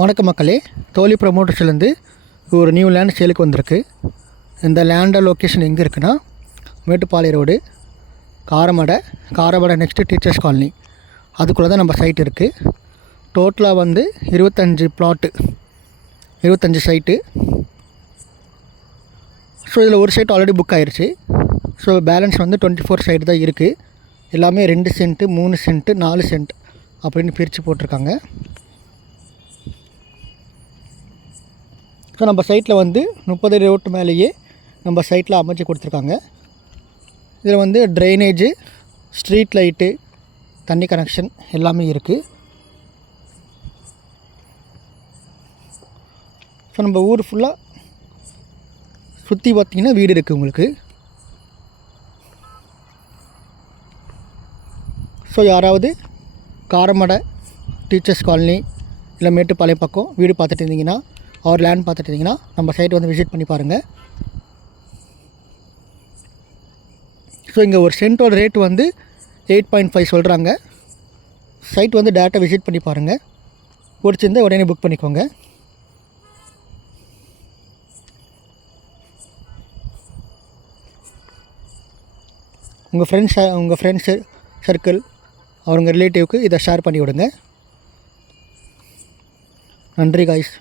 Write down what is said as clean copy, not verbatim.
வணக்க மக்களே, தோழி ப்ரமோட்டர்ஸ்லேருந்து ஒரு நியூ லேண்ட் சேலுக்கு வந்திருக்கு. இந்த லேண்டோட லொக்கேஷன் எங்கே இருக்குன்னா, Mettupalayam road, Karamadai next teachers colony, அதுக்குள்ளே தான் நம்ம சைட் இருக்குது. டோட்டலாக வந்து 25 பிளாட்டு, 25 சைட்டு. ஸோ இதில் ஒரு சைட் ஆல்ரெடி புக் ஆகிருச்சு. ஸோ பேலன்ஸ் வந்து 24 சைட்டு தான் இருக்குது. எல்லாமே 2 சென்ட்டு, 3 சென்ட்டு, 4 சென்ட் அப்படின்னு பிரித்து போட்டிருக்காங்க. ஸோ நம்ம சைட்டில் வந்து 30 ரோட்டு மேலேயே நம்ம சைட்டில் அமைச்சு கொடுத்துருக்காங்க. இதில் வந்து ட்ரைனேஜு, ஸ்ட்ரீட் லைட்டு, தண்ணி கனெக்ஷன் எல்லாமே இருக்குது. ஸோ நம்ம ஊர் ஃபுல்லாக சுற்றி பார்த்திங்கன்னா வீடு இருக்குது உங்களுக்கு. ஸோ யாராவது காரமடை டீச்சர்ஸ் காலனி இல்லை மேட்டுப்பாளையம் பக்கம் வீடு பார்த்துட்டு இருந்தீங்கன்னா, அவர் லேண்ட் பார்த்துட்டு இருந்தீங்கன்னா, நம்ம சைட்டை வந்து விசிட் பண்ணி பாருங்கள். ஸோ இங்கே ஒரு சென்ட்டோட ரேட் வந்து 8.5 சொல்கிறாங்க. சைட் வந்து டேரெக்டாக விசிட் பண்ணி பாருங்கள். பிடிச்சிருந்தால் உடனே புக் பண்ணிக்கோங்க. உங்கள் ஃப்ரெண்ட்ஸ் சர்க்கிள், அவங்க ரிலேட்டிவ்க்கு இதை ஷேர் பண்ணி விடுங்க. நன்றி காய்ஸ்.